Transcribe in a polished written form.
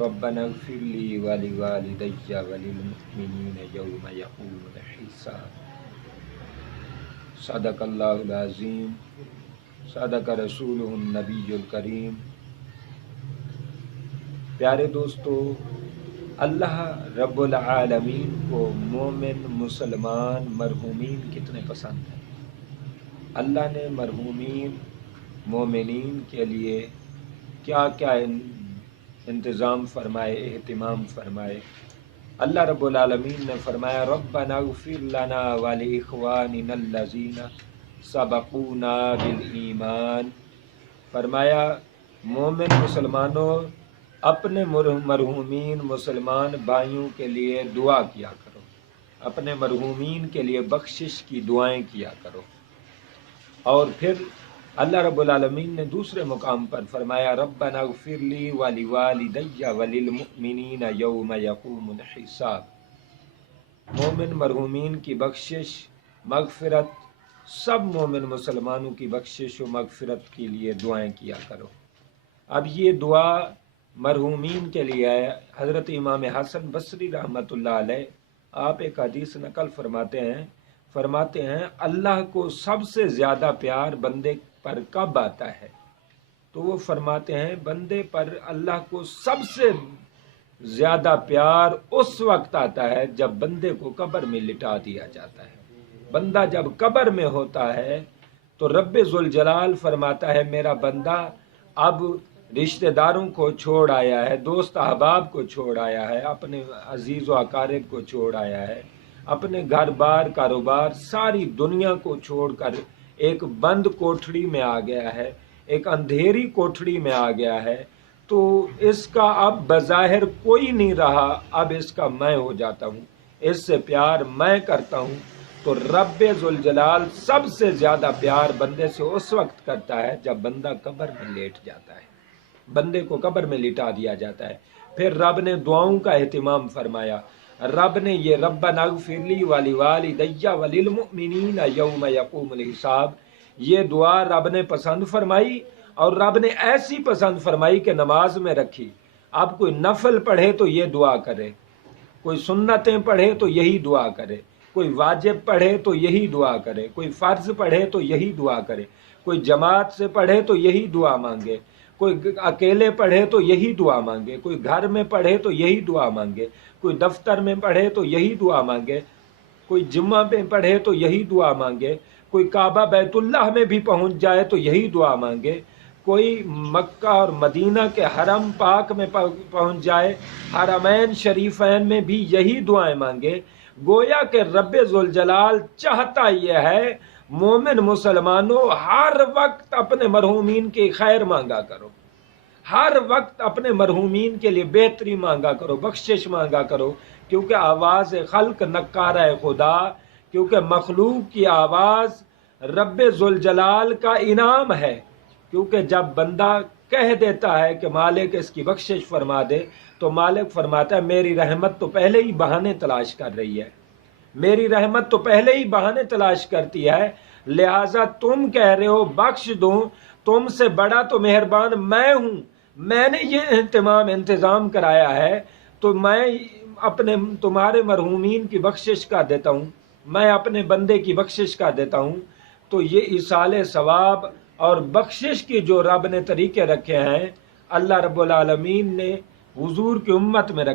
ربنا اغفر لی ولوالدی وللمؤمنین یوم یقوم الحساب۔ صدق اللہ العظیم، صدق رسولہ النبی الکریم۔ پیارے دوستو، اللہ رب العالمین کو مومن، مسلمان، مرحومین کتنے پسند ہیں۔ اللہ نے مرحومین، مومنین کے لیے کیا کیا انتظام فرمائے، اہتمام فرمائے۔ اللہ رب العالمین نے فرمایا ربنا اغفر لنا ولاخواننا الذین سبقونا بالایمان۔ فرمایا مومن مسلمانوں اپنے مرحومین مسلمان بھائیوں کے لیے دعا کیا کرو، اپنے مرحومین کے لیے بخشش کی دعائیں کیا کرو۔ اور پھر اللہ رب العالمین نے دوسرے مقام پر فرمایا ربنا اغفر لی ولوالدی وللمؤمنین یوم یقوم الحساب۔ مومن مرحومین کی بخشش، مغفرت، سب مومن مسلمانوں کی بخشش و مغفرت کے لیے دعائیں کیا کرو۔ اب یہ دعا مرحومین کے لیے ہے۔ حضرت امام حسن بصری رحمۃ اللہ علیہ آپ ایک حدیث نقل فرماتے ہیں اللہ کو سب سے زیادہ پیار بندے پر کب آتا ہے؟ تو وہ فرماتے ہیں بندے پر اللہ کو سب سے زیادہ پیار اس وقت آتا ہے جب بندے کو قبر میں لٹا دیا جاتا ہے۔ بندہ جب قبر میں ہوتا ہے تو رب ذوالجلال فرماتا ہے میرا بندہ اب رشتہ داروں کو چھوڑ آیا ہے، دوست احباب کو چھوڑ آیا ہے، اپنے عزیز و اقارب کو چھوڑ آیا ہے، اپنے گھر بار کاروبار ساری دنیا کو چھوڑ کر ایک بند کوٹھڑی میں آ گیا ہے، ایک اندھیری کوٹھڑی میں آ گیا ہے، تو اس کا اب بظاہر کوئی نہیں رہا، اب اس کا میں ہو جاتا ہوں، اس سے پیار میں کرتا ہوں۔ تو رب ذوالجلال سب سے زیادہ پیار بندے سے اس وقت کرتا ہے جب بندہ قبر میں لیٹ جاتا ہے، بندے کو قبر میں لٹا دیا جاتا ہے۔ پھر رب نے دعاؤں کا اہتمام فرمایا۔ رب نے یہ ربنا اغفر لی ولوالدی وللمؤمنین یوم یقوم الحساب، یہ دعا رب نے پسند فرمائی، اور رب نے ایسی پسند فرمائی کہ نماز میں رکھی۔ اب کوئی نفل پڑھے تو یہ دعا کرے، کوئی سنتیں پڑھے تو یہی دعا کرے، کوئی واجب پڑھے تو یہی دعا کرے، کوئی فرض پڑھے تو یہی دعا کرے، کوئی جماعت سے پڑھے تو یہی دعا مانگے، کوئی اکیلے پڑھے تو یہی دعا مانگے، کوئی گھر میں پڑھے تو یہی دعا مانگے، کوئی دفتر میں پڑھے تو یہی دعا مانگے، کوئی جمعہ میں پڑھے تو یہی دعا مانگے، کوئی کعبہ بیت اللہ میں بھی پہنچ جائے تو یہی دعا مانگے، کوئی مکہ اور مدینہ کے حرم پاک میں پہنچ جائے، حرمین شریفین میں بھی یہی دعائیں مانگے۔ گویا کہ رب ذوالجلال چاہتا یہ ہے مومن مسلمانوں ہر وقت اپنے مرحومین کی خیر مانگا کرو، ہر وقت اپنے مرحومین کے لیے بہتری مانگا کرو، بخشش مانگا کرو، کیونکہ آواز خلق نکارہ خدا، کیونکہ مخلوق کی آواز رب ذوالجلال کا انعام ہے۔ کیونکہ جب بندہ کہہ دیتا ہے کہ مالک اس کی بخشش فرما دے، تو مالک فرماتا ہے میری رحمت تو پہلے ہی بہانے تلاش کر رہی ہے، میری رحمت تو پہلے ہی بہانے تلاش کرتی ہے، لہٰذا تم کہہ رہے ہو بخش دوں، تم سے بڑا تو مہربان میں ہوں، میں نے یہ انتظام کرایا ہے، تو میں اپنے تمہارے مرحومین کی بخشش کا دیتا ہوں، میں اپنے بندے کی بخشش کا دیتا ہوں۔ تو یہ ایصال ثواب اور بخشش کی جو رب نے طریقے رکھے ہیں، اللہ رب العالمین نے حضور کی امت میں رکھے۔